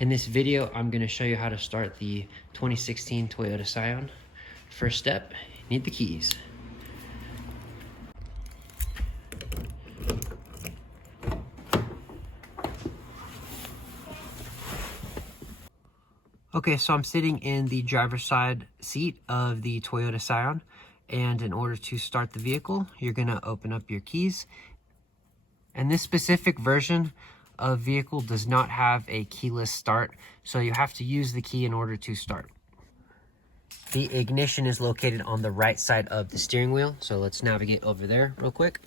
In this video, I'm going to show you how to start the 2016 Toyota Scion. First step, you need the keys. Okay, so I'm sitting in the driver's side seat of the Toyota Scion, and in order to start the vehicle, you're going to open up your keys. And this specific version of vehicle does not have a keyless start, so you have to use the key in order to start. The ignition is located on the right side of the steering wheel, so let's navigate over there real quick.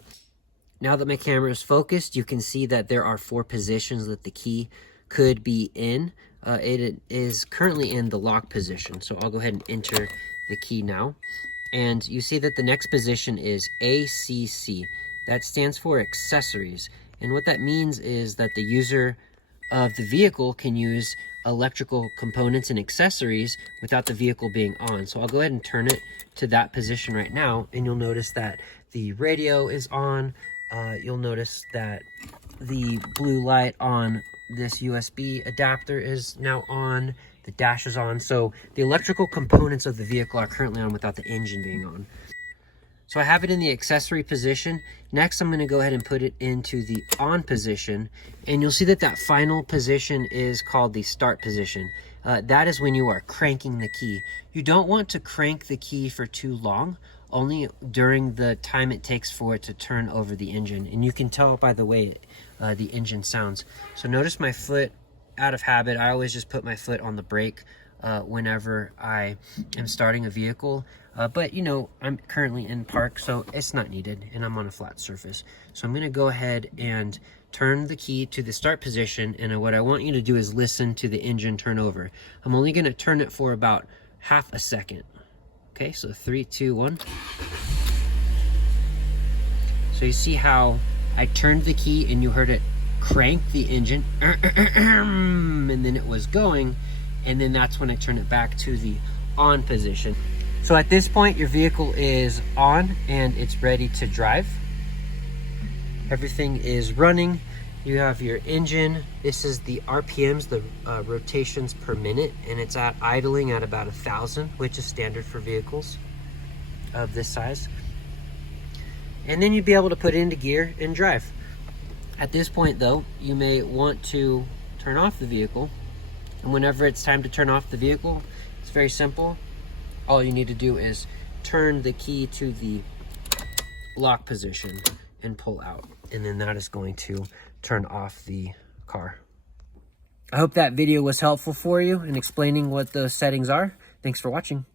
Now that my camera is focused, you can see that there are 4 positions that the key could be in. It is currently in the lock position, so I'll go ahead and enter the key now. And you see that the next position is ACC. That stands for accessories. And what that means is that the user of the vehicle can use electrical components and accessories without the vehicle being on. So I'll go ahead and turn it to that position right now, and you'll notice that the radio is on. You'll notice that the blue light on this USB adapter is now on. The dash is on. So the electrical components of the vehicle are currently on without the engine being on. So I have it in the accessory position. Next, I'm going to go ahead and put it into the on position. And you'll see that that final position is called the start position. That is when you are cranking the key. You don't want to crank the key for too long, only during the time it takes for it to turn over the engine. And you can tell by the way the engine sounds. So notice my foot, out of habit, I always just put my foot on the brake whenever I am starting a vehicle. But you know, I'm currently in park, so it's not needed, and I'm on a flat surface. So I'm gonna go ahead and turn the key to the start position, and what I want you to do is listen to the engine turn over. I'm only gonna turn it for about half a second. Okay, so 3, 2, 1. So you see how I turned the key and you heard it crank the engine, and then it was going, and then that's when I turn it back to the on position. So at this point, your vehicle is on and it's ready to drive. Everything is running. You have your engine. This is the RPMs, the rotations per minute, and it's at idling at about 1,000, which is standard for vehicles of this size. And then you'd be able to put it into gear and drive. At this point though, you may want to turn off the vehicle. And whenever it's time to turn off the vehicle, it's very simple. All you need to do is turn the key to the lock position and pull out. And then that is going to turn off the car. I hope that video was helpful for you in explaining what those settings are. Thanks for watching.